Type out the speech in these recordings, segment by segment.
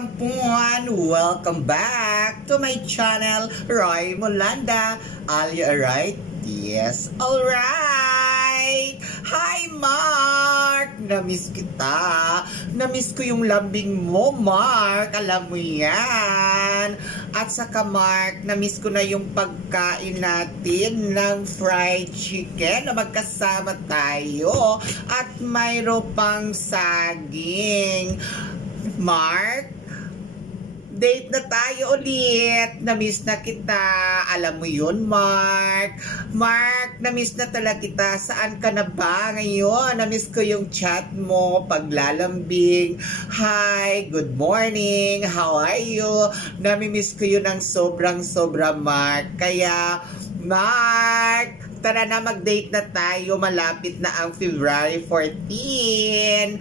kakampuan! Welcome back to my channel, Roy Molanda. Are you alright? Yes, alright! Hi, Mark! Namiss kita. Namiss ko yung lambing mo, Mark. Alam mo yan. At saka, Mark, namiss ko na yung pagkain natin ng fried chicken na magkasama tayo. At mayroon pang saging. Mark, date na tayo ulit. Namiss na kita. Alam mo yun, Mark. Mark, namiss na talaga kita. Saan ka na ba ngayon? Namiss ko yung chat mo, paglalambing. Hi, good morning. How are you? Namimiss ko yun ng sobrang-sobra, Mark. Kaya, Mark, tara na mag-date na tayo. Malapit na ang February 14.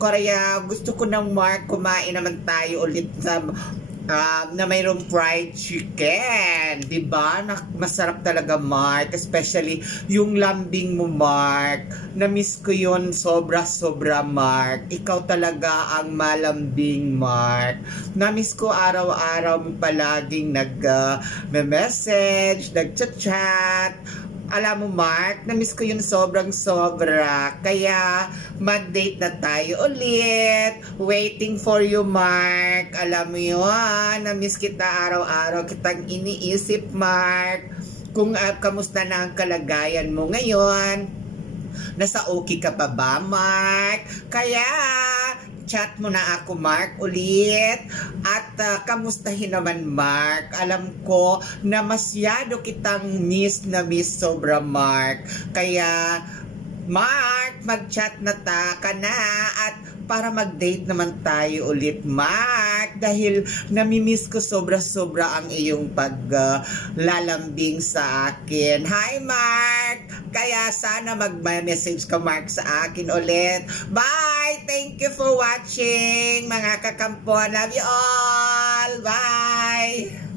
Kaya gusto ko ng Mark, kumain naman tayo ulit na mayroong fried chicken. Diba? Masarap talaga, Mark. Especially yung lambing mo, Mark. Namiss ko yun sobra-sobra, Mark. Ikaw talaga ang malambing, Mark. Namiss ko araw-araw mo palaging nag-message, nag-chat-chat. Alam mo, Mark, namiss ko yun sobrang-sobra. Kaya, mag-date na tayo ulit. Waiting for you, Mark. Alam mo yun, namiss kita araw-araw. Kitang iniisip, Mark. Kung kamusta na ang kalagayan mo ngayon. Nasa okay ka pa ba, Mark? Kaya, chat mo na ako, Mark, ulit. At kamustahin naman, Mark. Alam ko na masyado kitang miss sobra, Mark. Kaya, Mark, mag-chat na ka na at para mag-date naman tayo ulit, Mark. Dahil namimiss ko sobra-sobra ang iyong paglalambing sa akin. Hi, Mark! Kaya sana mag-message ka, Mark, sa akin ulit. Bye! Thank you for watching, mga kakampuan. Love you all! Bye!